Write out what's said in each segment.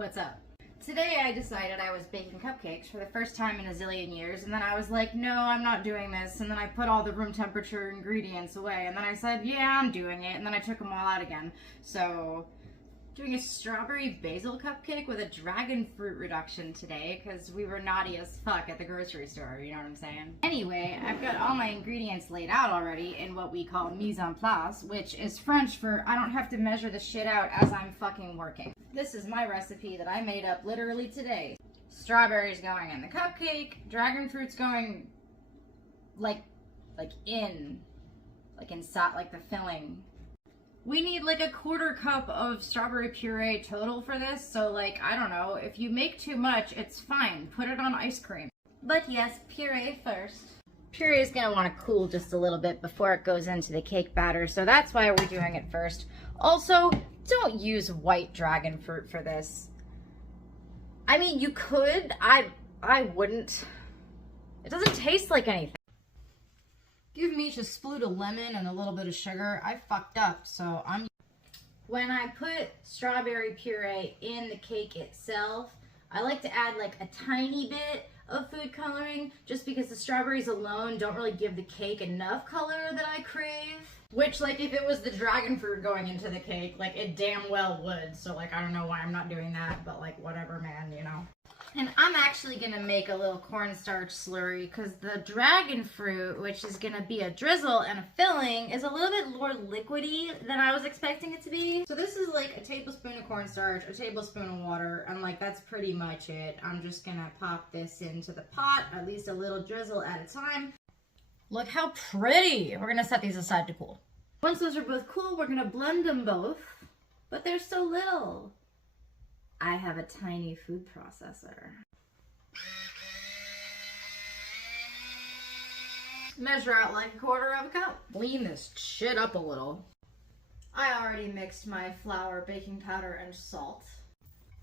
What's up? Today I decided I was baking cupcakes for the first time in a zillion years, and then I was like, no, I'm not doing this, and then I put all the room temperature ingredients away, and then I said, yeah, I'm doing it, and then I took them all out again. So, doing a strawberry basil cupcake with a dragon fruit reduction today, because we were naughty as fuck at the grocery store, you know what I'm saying? Anyway, I've got all my ingredients laid out already in what we call mise en place, which is French for I don't have to measure the shit out as I'm fucking working. This is my recipe that I made up literally today. Strawberries going in the cupcake, dragon fruit's going inside, like the filling. We need like a quarter cup of strawberry puree total for this, so like, I don't know, if you make too much, it's fine. Put it on ice cream. But yes, puree first. Puree is gonna wanna cool just a little bit before it goes into the cake batter, so that's why we're doing it first. Also, don't use white dragon fruit for this. I mean, you could, I wouldn't. It doesn't taste like anything. Give me just sploot of lemon and a little bit of sugar. I fucked up, so When I put strawberry puree in the cake itself, I like to add like a tiny bit of food coloring, just because the strawberries alone don't really give the cake enough color that I crave. Which, like, if it was the dragon fruit going into the cake, like, it damn well would. So, like, I don't know why I'm not doing that, but, like, whatever, man, you know. And I'm actually gonna make a little cornstarch slurry, because the dragon fruit, which is gonna be a drizzle and a filling, is a little bit more liquidy than I was expecting it to be. So this is like a tablespoon of cornstarch, a tablespoon of water, and like that's pretty much it. I'm just gonna pop this into the pot, at least a little drizzle at a time. Look how pretty! We're gonna set these aside to cool. Once those are both cool, we're gonna blend them both, but they're so little. I have a tiny food processor. Measure out like a quarter of a cup. Lean this shit up a little. I already mixed my flour, baking powder, and salt.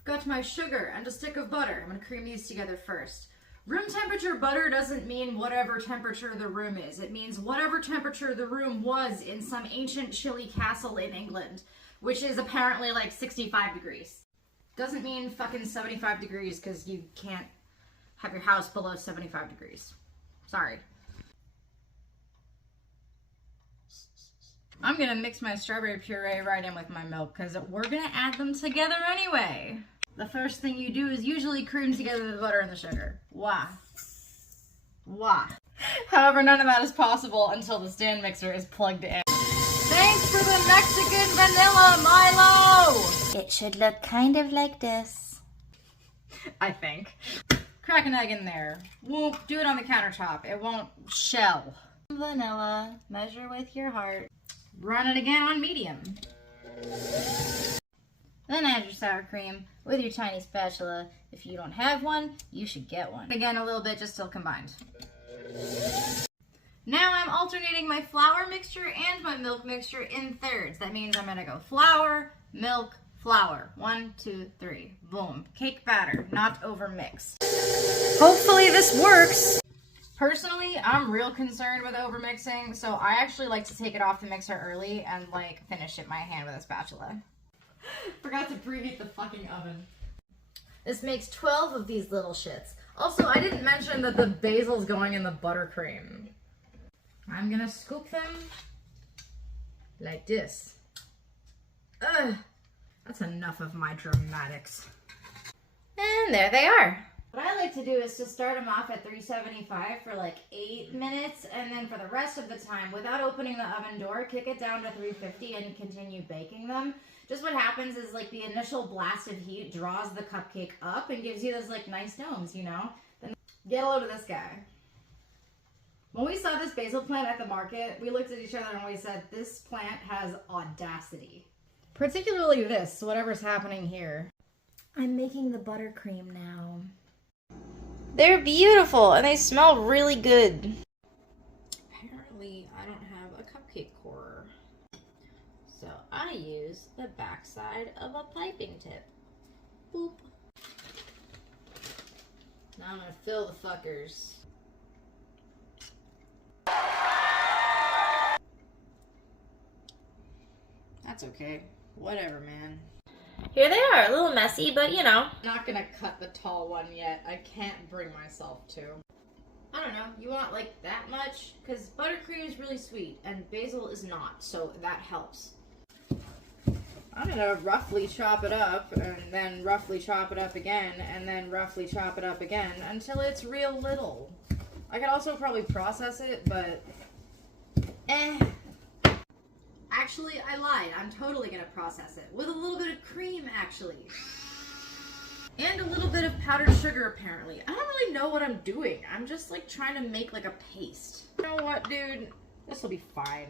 Got my sugar and a stick of butter. I'm gonna cream these together first. Room temperature butter doesn't mean whatever temperature the room is. It means whatever temperature the room was in some ancient chilly castle in England, which is apparently like 65 degrees. Doesn't mean fucking 75 degrees, because you can't have your house below 75 degrees. Sorry. I'm gonna mix my strawberry puree right in with my milk, because we're gonna add them together anyway. The first thing you do is usually cream together the butter and the sugar. Why? Why? However, none of that is possible until the stand mixer is plugged in. Thanks for the Mexican vanilla Milo! It should look kind of like this. I think. Crack an egg in there. Won't do it on the countertop. It won't shell. Vanilla. Measure with your heart. Run it again on medium. Then add your sour cream with your tiny spatula. If you don't have one, you should get one. Again, a little bit just till combined. Now I'm alternating my flour mixture and my milk mixture in thirds. That means I'm gonna go flour, milk, flour. 1, 2, 3. Boom. Cake batter, not over mixed. Hopefully this works. Personally, I'm real concerned with over mixing, so I actually like to take it off the mixer early and like finish it by hand with a spatula. Forgot to preheat the fucking oven. This makes 12 of these little shits. Also, I didn't mention that the basil's going in the buttercream. I'm gonna scoop them like this. Ugh, that's enough of my dramatics. And there they are. What I like to do is to start them off at 375 for like 8 minutes, and then for the rest of the time, without opening the oven door, kick it down to 350 and continue baking them. Just what happens is like the initial blast of heat draws the cupcake up and gives you those like nice domes, you know? Then get a load of this guy. When we saw this basil plant at the market, we looked at each other and we said, this plant has audacity. Particularly this, whatever's happening here. I'm making the buttercream now. They're beautiful and they smell really good. Apparently, I don't have a cupcake corer. So I use the backside of a piping tip. Boop. Now I'm gonna fill the fuckers. That's okay. Whatever, man. here they are, a little messy, but you know. I'm not gonna cut the tall one yet. I can't bring myself to. I don't know, you want like that much? Because buttercream is really sweet and basil is not, so that helps. I'm gonna roughly chop it up and then roughly chop it up again and then roughly chop it up again until it's real little. I could also probably process it, but Actually, I lied. I'm totally gonna process it with a little bit of cream, actually. And a little bit of powdered sugar, apparently. I don't really know what I'm doing. I'm just like trying to make like a paste. You know what, dude? This will be fine.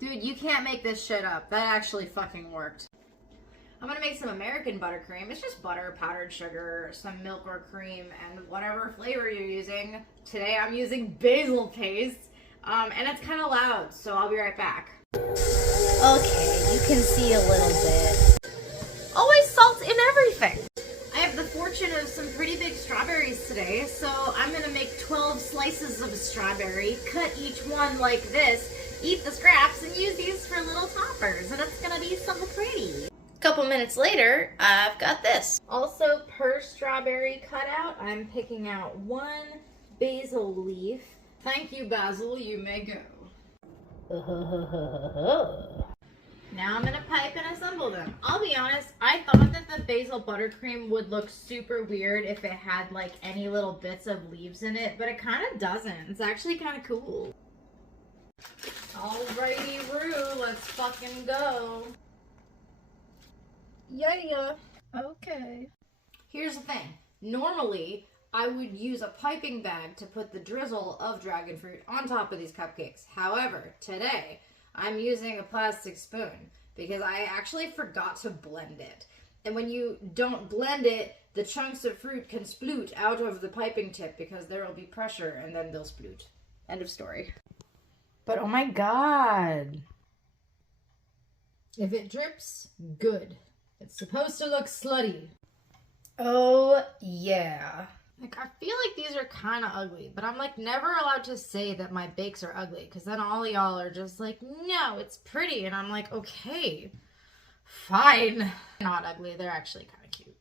Dude, you can't make this shit up. That actually fucking worked. I'm gonna make some American buttercream. It's just butter, powdered sugar, some milk or cream, and whatever flavor you're using. Today I'm using basil paste, and it's kind of loud, so I'll be right back. Okay, you can see a little bit. Always salt in everything. I have the fortune of some pretty big strawberries today, so I'm gonna make 12 slices of strawberry, cut each one like this, eat the scraps, and use these for little toppers, and it's gonna be so pretty. A couple minutes later, I've got this. Also, per strawberry cutout, I'm picking out one basil leaf. Thank you, Basil. You may go. Now I'm gonna pipe and assemble them. I'll be honest, I thought that the basil buttercream would look super weird if it had like any little bits of leaves in it, but it kind of doesn't. It's actually kind of cool. Alrighty, Roo, let's fucking go. Yeah. Okay. Here's the thing. Normally, I would use a piping bag to put the drizzle of dragon fruit on top of these cupcakes. However, today, I'm using a plastic spoon because I actually forgot to blend it. And when you don't blend it, the chunks of fruit can sploot out of the piping tip because there will be pressure and then they'll sploot. End of story. But oh my god. If it drips, good. It's supposed to look slutty. Oh yeah. Like, I feel like these are kind of ugly, but I'm like never allowed to say that my bakes are ugly because then all y'all are just like, no, it's pretty. And I'm like, okay, fine. Not ugly. They're actually kind of cute.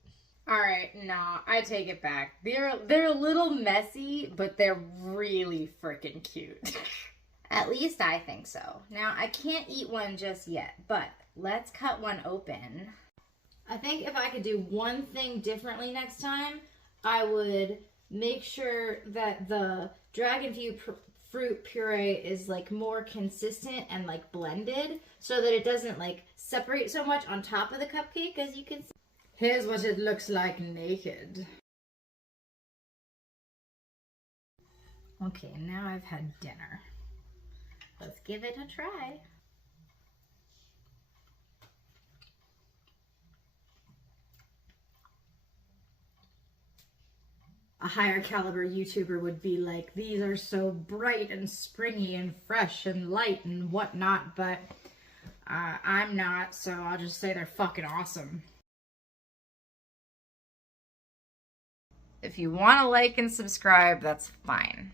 All right, no, I take it back. They're a little messy, but they're really freaking cute. At least I think so. Now, I can't eat one just yet, but let's cut one open. I think if I could do one thing differently next time, I would make sure that the dragon fruit puree is like more consistent and like blended so that it doesn't like separate so much on top of the cupcake, as you can see. Here's what it looks like naked. Okay, now I've had dinner. Let's give it a try. A higher caliber YouTuber would be like, these are so bright and springy and fresh and light and whatnot, but I'm not, so I'll just say they're fucking awesome. If you want to like and subscribe, that's fine.